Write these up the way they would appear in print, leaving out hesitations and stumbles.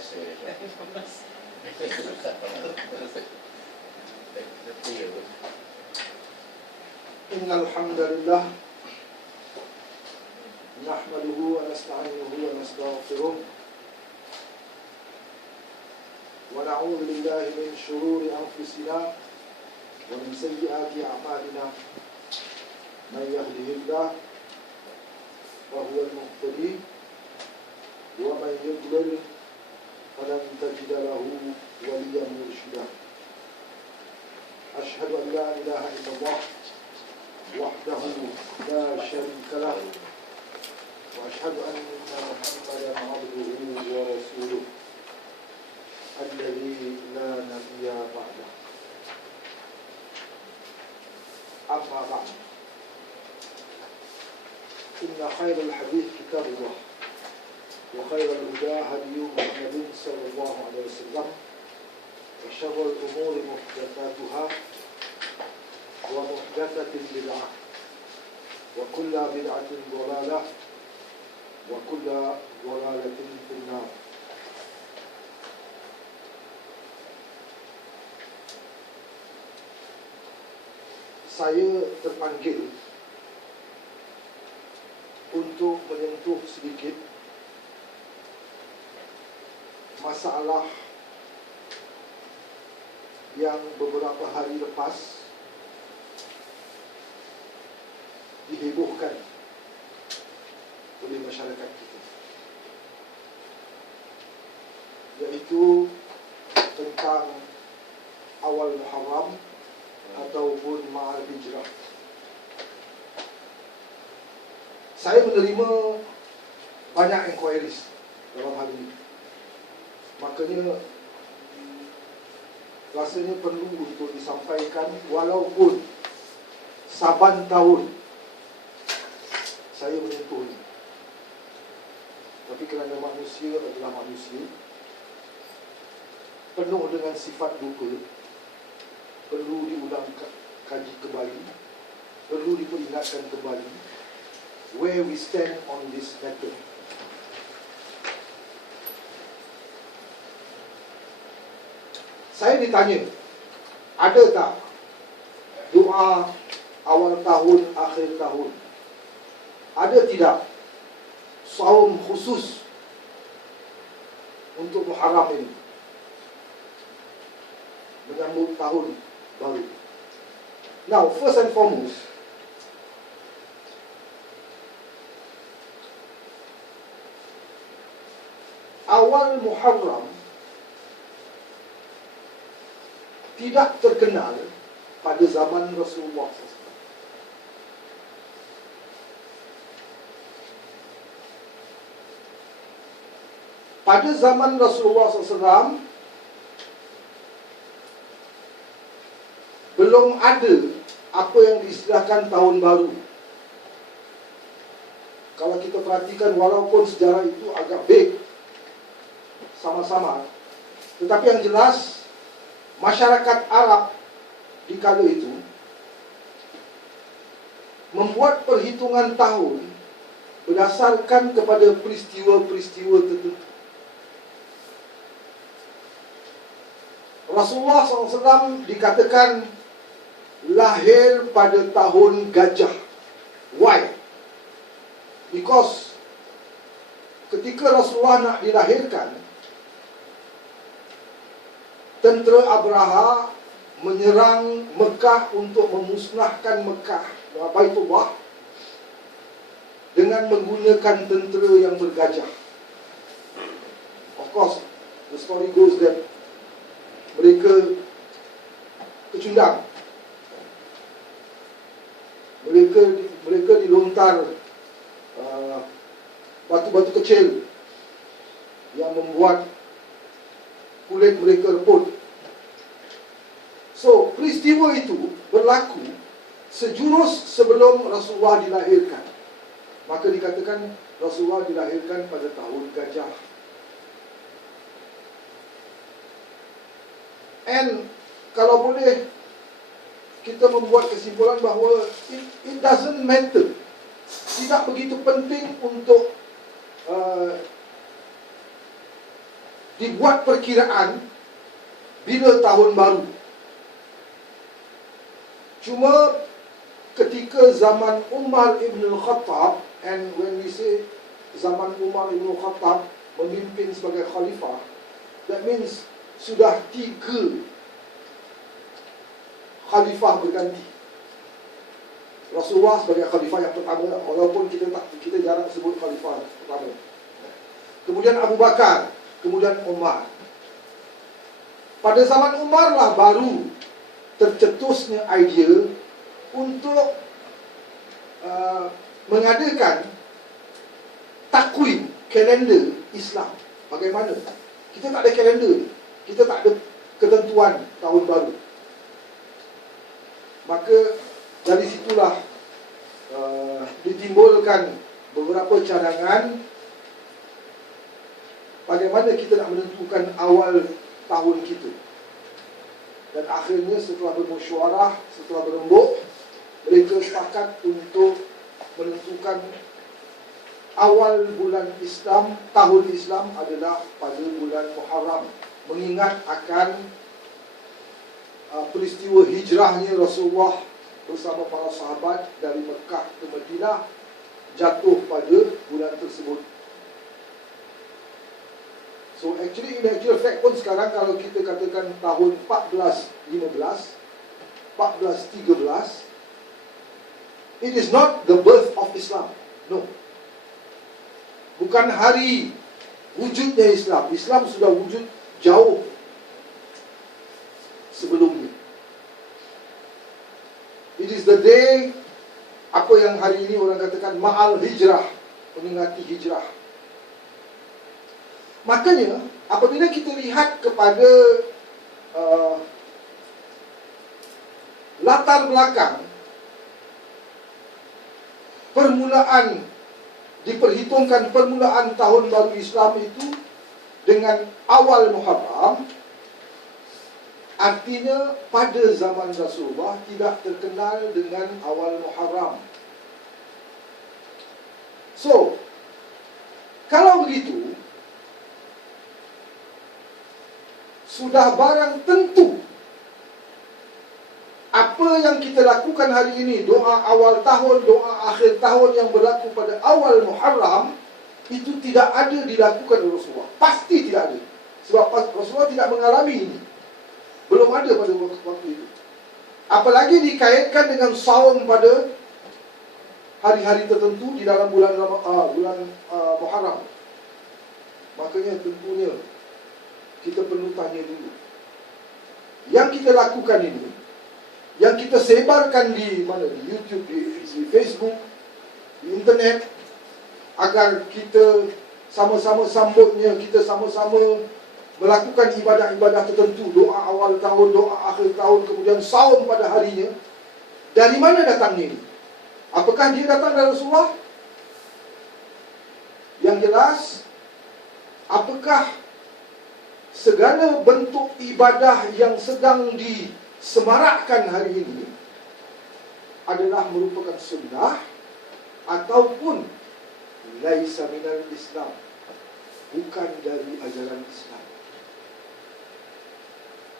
biasa. Innal hamdalillah nahmaduhu wa nasta'inuhu wa nastaghfiruh wa na'udzu billahi min shururi anfusina wa min sayyiati a'malina. Man yahdihillahu fa huwa al-muhtadi wa man yudlil falan tajida lahu waliyyan murshida. Ashhadu an la ilaha illallah wahdahu la syarika lah wa ashhadu anna Muhammadan abduhu wa rasuluh alladzi la nabiyya ba'dah. Amma ba'd. Inna khairal hadits kitabullah wa khairal huda hadyu Muhammadin sallallahu alaihi wasallam wa syarrul umuri muhdatsatuha wa muhdatsatin bid'ah wa kullu bid'atin dhalalah wa kullu dhalalatin finnar. Saya terpanggil untuk menyentuh sedikit masalah yang beberapa hari lepas dihebohkan oleh masyarakat kita, yaitu tentang awal Muharram ataupun Ma'al Hijrah. Saya menerima banyak inquiries dalam hal ini. Makanya rasanya perlu untuk disampaikan, walaupun saban tahun saya menyentuh ini. Tapi kerana manusia adalah manusia, penuh dengan sifat duka, perlu diulang kaji kembali, perlu diperingatkan kembali where we stand on this matter. Saya ditanya, ada tak doa awal tahun, akhir tahun? Ada tidak saum khusus untuk Muharram ini, menyambut tahun baru? Now, first and foremost, awal Muharram tidak terkenal pada zaman Rasulullah SAW. Pada zaman Rasulullah SAW belum ada apa yang diistilahkan tahun baru. Kalau kita perhatikan, walaupun sejarah itu agak vague sama-sama, tetapi yang jelas masyarakat Arab di kala itu membuat perhitungan tahun berdasarkan kepada peristiwa-peristiwa tertentu. Rasulullah SAW dikatakan lahir pada tahun gajah. Why? Because ketika Rasulullah nak dilahirkan, tentera Abraha menyerang Mekah untuk memusnahkan Mekah, Baitullah, dengan menggunakan tentera yang bergajah. Of course, the story goes that mereka kecundang. Mereka dilontar batu-batu kecil yang membuat kulit mereka reput. So, peristiwa itu berlaku sejurus sebelum Rasulullah dilahirkan. Maka dikatakan Rasulullah dilahirkan pada tahun gajah. And kalau boleh kita membuat kesimpulan bahawa it doesn't matter, tidak begitu penting untuk dibuat perkiraan bila tahun baru. Cuma ketika zaman Umar Ibn Khattab, and when we say zaman Umar Ibn Khattab memimpin sebagai khalifah, that means sudah 3 khalifah berganti. Rasulullah sebagai khalifah yang pertama, walaupun kita jarang sebut khalifah pertama. Kemudian Abu Bakar, kemudian Umar. Pada zaman Umar lah baru tercetusnya idea untuk mengadakan takwim, kalender Islam. Bagaimana? Kita tak ada kalender, kita tak ada ketentuan tahun baru. Maka dari situlah ditimbulkan beberapa cadangan bagaimana kita nak menentukan awal tahun kita. Dan akhirnya setelah bermusyawarah, setelah berembuk, mereka sepakat untuk menentukan awal bulan Islam, tahun Islam adalah pada bulan Muharram, mengingat akan peristiwa hijrahnya Rasulullah bersama para sahabat dari Mekah ke Madinah jatuh pada bulan tersebut. So actually, in actual fact pun sekarang kalau kita katakan tahun 1415, 1413, it is not the birth of Islam. No. Bukan hari wujudnya Islam. Islam sudah wujud jauh sebelumnya. It is the day, apa yang hari ini orang katakan Ma'al Hijrah, mengingati hijrah. Makanya, apabila kita lihat kepada latar belakang permulaan, diperhitungkan permulaan tahun baru Islam itu dengan awal Muharram, artinya pada zaman Rasulullah tidak terkenal dengan awal Muharram. So, kalau begitu, sudah barang tentu apa yang kita lakukan hari ini, doa awal tahun, doa akhir tahun yang berlaku pada awal Muharram, itu tidak ada dilakukan oleh Rasulullah. Pasti tidak ada. Sebab Rasulullah tidak mengalami ini. Belum ada pada waktu itu. Apalagi dikaitkan dengan saum pada hari-hari tertentu di dalam bulan Muharram. Makanya tentunya kita perlu tanya dulu. Yang kita lakukan ini, yang kita sebarkan di mana? Di YouTube, di Facebook, di internet, agar kita sama-sama sambutnya, kita sama-sama melakukan ibadah-ibadah tertentu, doa awal tahun, doa akhir tahun, kemudian saum pada harinya. Dari mana datangnya ini? Apakah dia datang dari Rasulullah? Yang jelas, apakah segala bentuk ibadah yang sedang disemarakkan hari ini adalah merupakan sunnah ataupun laisa minal Islam, bukan dari ajaran Islam.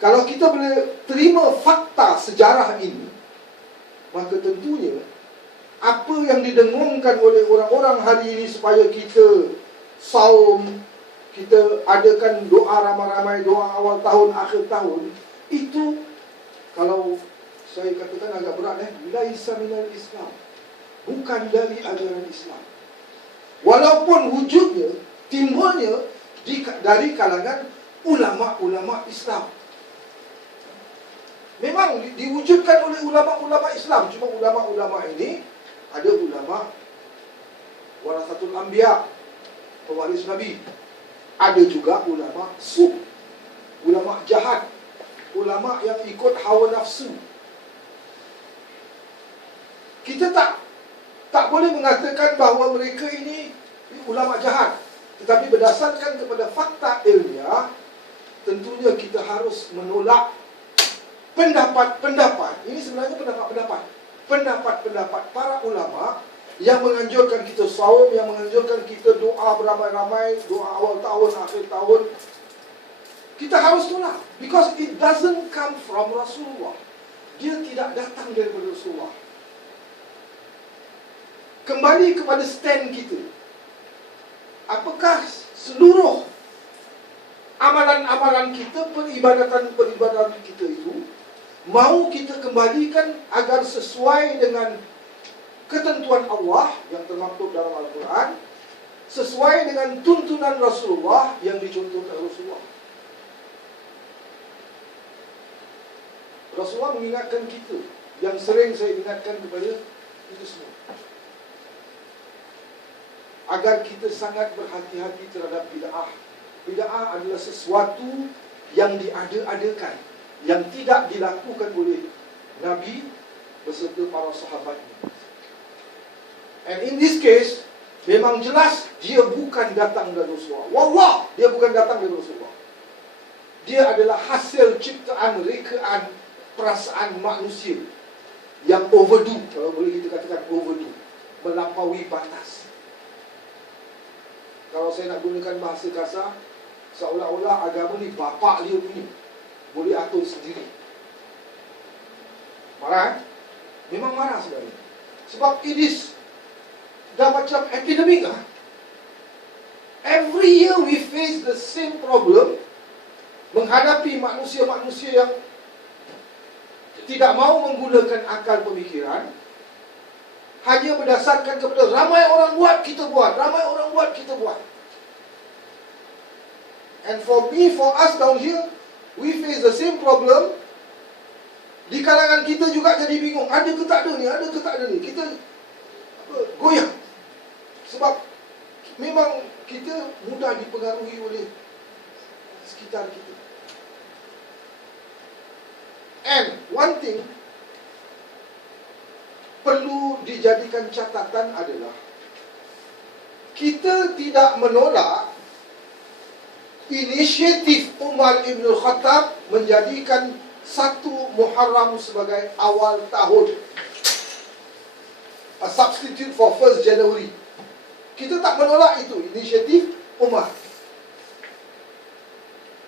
Kalau kita boleh terima fakta sejarah ini, maka tentunya apa yang didengungkan oleh orang-orang hari ini supaya kita saum, kita adakan doa ramai-ramai, doa awal tahun, akhir tahun, itu kalau saya katakan agak berat, laisa minal Islam, bukan dari ajaran Islam. Walaupun wujudnya, timbulnya dari kalangan ulama-ulama Islam. Memang diwujudkan oleh ulama-ulama Islam. Cuma ulama-ulama ini, ada ulama warasatul anbiya, pewaris Nabi. Ada juga ulama su', ulama jahat, ulama yang ikut hawa nafsu. Kita tak boleh mengatakan bahawa mereka ini ulama jahat. Tetapi berdasarkan kepada fakta ilmiah, tentunya kita harus menolak pendapat-pendapat. Ini sebenarnya pendapat-pendapat para ulama yang menganjurkan kita saum, yang menganjurkan kita doa beramai-ramai, doa awal tahun, akhir tahun. Kita harus tolak. Because it doesn't come from Rasulullah. Dia tidak datang daripada Rasulullah. Kembali kepada stand kita. Apakah seluruh amalan-amalan kita, peribadatan-peribadatan kita itu mahu kita kembalikan agar sesuai dengan ketentuan Allah yang termaktub dalam Al-Quran, sesuai dengan tuntunan Rasulullah yang dicontohkan Rasulullah. Rasulullah mengingatkan kita, yang sering saya ingatkan kepada kita semua, agar kita sangat berhati-hati terhadap bid'ah. Bid'ah adalah sesuatu yang diada-adakan, yang tidak dilakukan oleh Nabi beserta para sahabatnya. And in this case, memang jelas dia bukan datang dari Rasulullah. Wallah, dia bukan datang dari Rasulullah. Dia adalah hasil ciptaan, rekaan, perasaan manusia yang overdo, kalau boleh kita katakan overdo, melampaui batas. Kalau saya nak gunakan bahasa kasar, seolah-olah agama ni bapak dia punya, boleh atur sendiri. Marah? Memang marah sebenarnya. Sebab it dah macam epidemic lah. Every year we face the same problem, menghadapi manusia-manusia yang tidak mau menggunakan akal pemikiran, hanya berdasarkan kepada ramai orang buat, kita buat. Ramai orang buat, kita buat. And for us down here, we face the same problem. Di kalangan kita juga jadi bingung, ada ke tak ada ni, ada ke tak ada ni. Kita goyang. Sebab memang kita mudah dipengaruhi oleh sekitar kita. And one thing perlu dijadikan catatan adalah, kita tidak menolak inisiatif Umar Ibn Khattab menjadikan 1 Muharram sebagai awal tahun, a substitute for 1st January. Kita tak menolak itu, inisiatif Umar.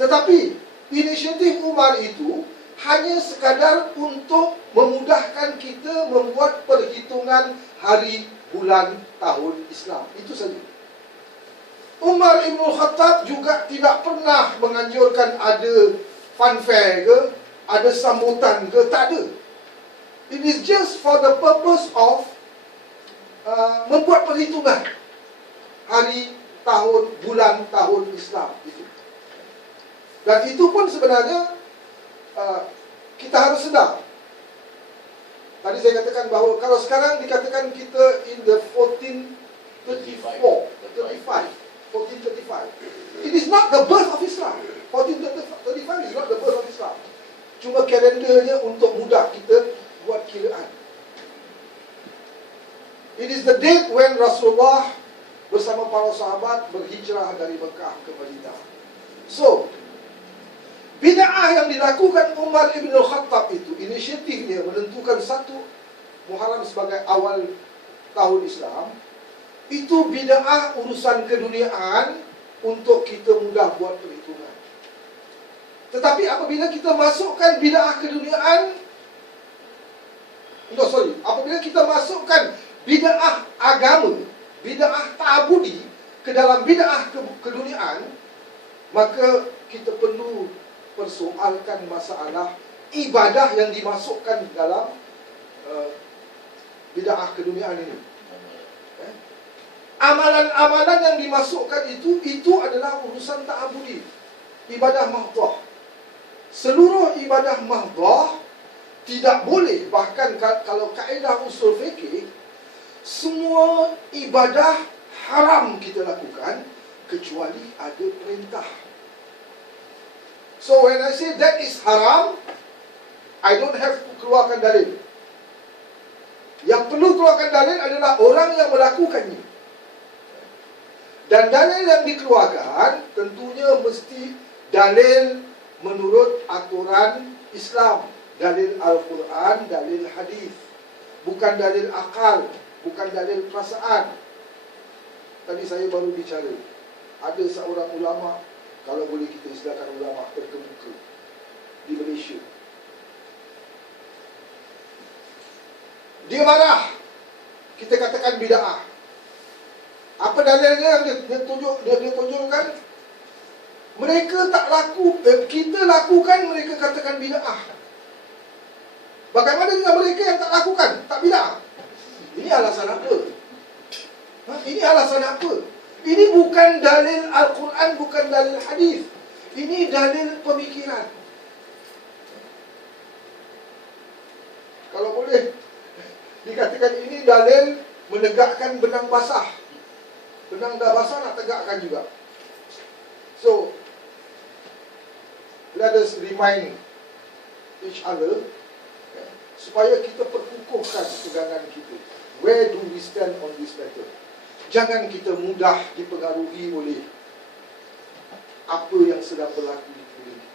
Tetapi inisiatif Umar itu hanya sekadar untuk memudahkan kita membuat perhitungan hari, bulan, tahun Islam. Itu saja. Umar Ibn Khattab juga tidak pernah menganjurkan ada fanfare ke, ada sambutan ke, tak ada. It is just for the purpose of membuat perhitungan hari, tahun, bulan, tahun Islam itu. Dan itu pun sebenarnya kita harus sedar. Tadi saya katakan bahawa kalau sekarang dikatakan kita in the 1435. It is not the birth of Islam. 1435 is not the birth of Islam. Cuma kalendernya untuk mudah kita buat kiraan. It is the date when Rasulullah bersama para sahabat berhijrah dari Mekah ke Madinah. So, bid'ah yang dilakukan Umar Ibn Khattab itu, inisiatifnya menentukan 1 Muharram sebagai awal tahun Islam, itu bid'ah urusan keduniaan untuk kita mudah buat perhitungan. Tetapi apabila kita masukkan bid'ah keduniaan, apabila kita masukkan bid'ah agama, bid'ah ta'abudi ke dalam bid'ah keduniaan, maka kita perlu persoalkan masalah ibadah yang dimasukkan dalam bid'ah keduniaan ini. Amalan-amalan yang dimasukkan itu adalah urusan ta'abudi, ibadah mahdah. Seluruh ibadah mahdah tidak boleh, bahkan kalau kaedah usul fikih, semua ibadah haram kita lakukan kecuali ada perintah. So when I say that is haram, I don't have to keluarkan dalil. Yang perlu keluarkan dalil adalah orang yang melakukannya. Dan dalil yang dikeluarkan tentunya mesti dalil menurut aturan Islam, dalil Al-Quran, dalil hadis, bukan dalil akal, bukan dalil perasaan. Tadi saya baru bicara, ada seorang ulama Kalau boleh kita istilahkan ulama terkemuka di Malaysia. Dia marah, kita katakan bid'ah. Apa dalilnya yang dia tunjukkan? Mereka tak laku, kita lakukan, mereka katakan bid'ah. Bagaimana dengan mereka yang tak lakukan, tak bid'ah? Ini alasan apa? Ini alasan apa? Ini bukan dalil Al-Quran, bukan dalil hadis. Ini dalil pemikiran. Kalau boleh dikatakan ini dalil menegakkan benang basah. Benang dah basah nak tegakkan juga. So, let us remind each other, supaya kita perkukuhkan pegangan kita. Where do we stand on this matter? Jangan kita mudah dipengaruhi oleh apa yang sedang berlaku di sekeliling.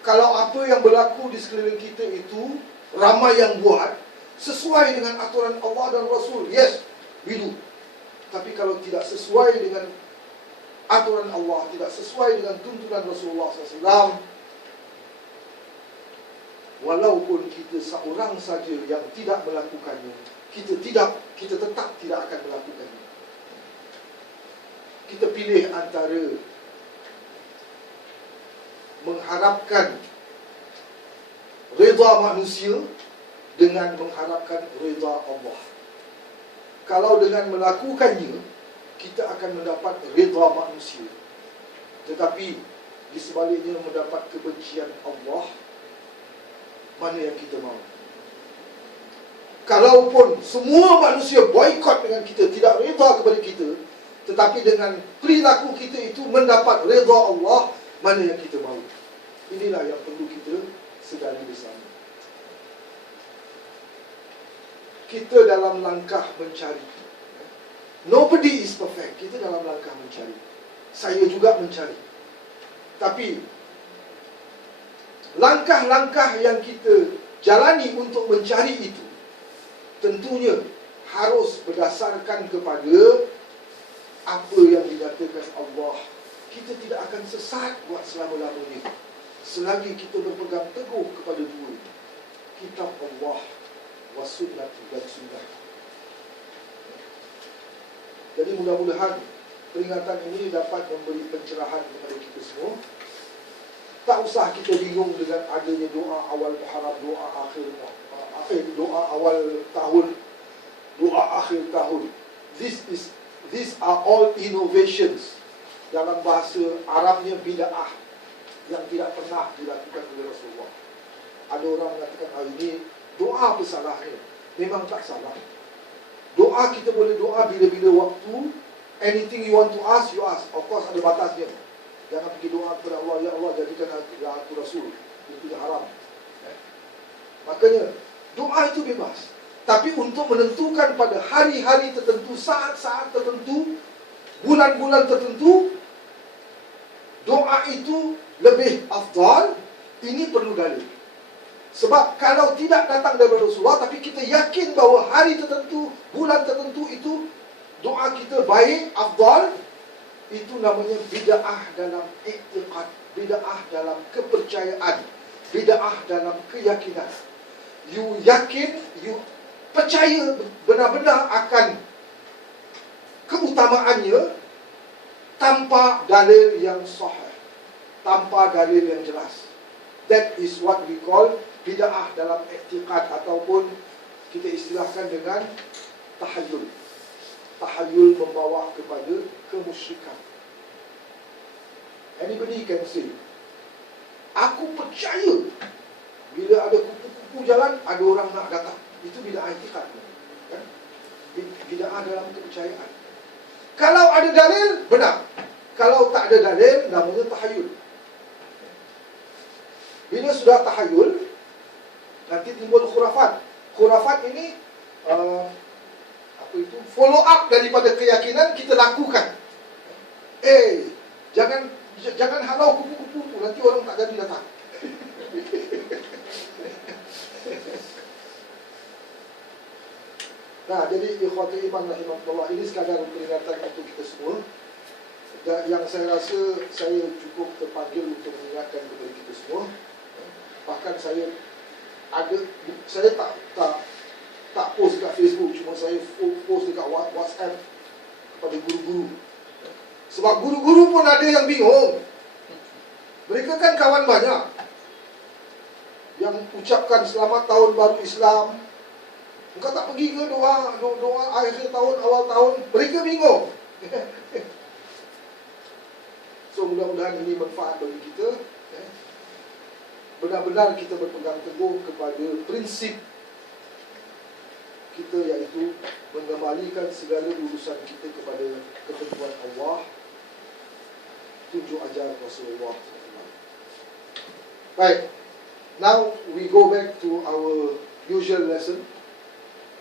Kalau apa yang berlaku di sekeliling kita itu ramai yang buat sesuai dengan aturan Allah dan Rasul, yes, we do. Tapi kalau tidak sesuai dengan aturan Allah, tidak sesuai dengan tuntunan Rasulullah SAW, walaupun kita seorang saja yang tidak melakukannya, kita tetap tidak akan melakukannya. Kita pilih antara mengharapkan redha manusia dengan mengharapkan redha Allah. Kalau dengan melakukannya, kita akan mendapat redha manusia, tetapi di sebaliknya mendapat kebencian Allah, mana yang kita mahu? Kalaupun semua manusia boikot dengan kita, tidak redha kepada kita, tetapi dengan perilaku kita itu mendapat redha Allah, mana yang kita mahu? Inilah yang perlu kita sedari bersama. Kita dalam langkah mencari. Nobody is perfect. Kita dalam langkah mencari. Saya juga mencari. Tapi langkah-langkah yang kita jalani untuk mencari itu tentunya harus berdasarkan kepada apa yang dinyatakan Allah. Kita tidak akan sesat buat selama-lamanya selagi kita berpegang teguh kepada dua, kitab Allah wa sunnah dan sunnah. Jadi mudah-mudahan peringatan ini dapat memberi pencerahan kepada kita semua. Tak usah kita bingung dengan adanya doa awal Muharram, doa akhir doa awal tahun, doa akhir tahun. These are all innovations. Dalam bahasa Arabnya bid'ah yang tidak pernah dilakukan oleh Rasulullah. Ada orang mengatakan, ini doa apa salahnya? Memang tak salah. Doa kita boleh doa bila-bila waktu. Anything you want to ask, you ask. Of course ada batasnya. Jangan pergi doa kepada Allah, ya Allah jadikan aku Rasul. Itu dah haram. Makanya doa itu bebas. Tapi untuk menentukan pada hari-hari tertentu, saat-saat tertentu, bulan-bulan tertentu, doa itu lebih afdal. Ini perlu dalil. Sebab kalau tidak datang dari Rasulullah, tapi kita yakin bahawa hari tertentu, bulan tertentu itu doa kita baik, afdal, itu namanya bid'ah dalam i'tiqad, bid'ah dalam kepercayaan, bid'ah dalam keyakinan. You yakin, you percaya benar-benar akan keutamaannya tanpa dalil yang sahih, tanpa dalil yang jelas. That is what we call bid'ah dalam i'tiqad, ataupun kita istilahkan dengan tahayyul. Tahayyul membawa kepada kemusyrikan. Anybody can say, aku percaya bila ada kupu-kupu jalan, ada orang nak datang. Itu bid'ah i'tiqad, kan? Bid'ah dalam kepercayaan. Kalau ada dalil, benar. Kalau tak ada dalil, namanya tahayyul. Bila sudah tahayyul, nanti timbul khurafat. Khurafat ini follow up daripada keyakinan kita lakukan. Jangan halau kupu-kupu tu, nanti orang tak jadi datang. Nah, jadi ikhwati iman rahimahullah, ini sekadar peringatan untuk kita semua. Dan yang saya rasa saya cukup terpanggil untuk mengingatkan kepada kita semua. Bahkan saya tak post dekat Facebook, cuma saya post dekat WhatsApp kepada guru-guru. Sebab guru-guru pun ada yang bingung. Mereka kan kawan banyak yang ucapkan selamat tahun baru Islam. Engkau tak pergi ke doa akhir tahun, awal tahun? Mereka bingung. So mudah-mudahan ini manfaat bagi kita. Benar-benar kita berpegang teguh kepada prinsip kita, iaitu mengembalikan segala urusan kita kepada ketentuan Allah, tunjuk ajar Rasulullah. Baik, now we go back to our usual lesson.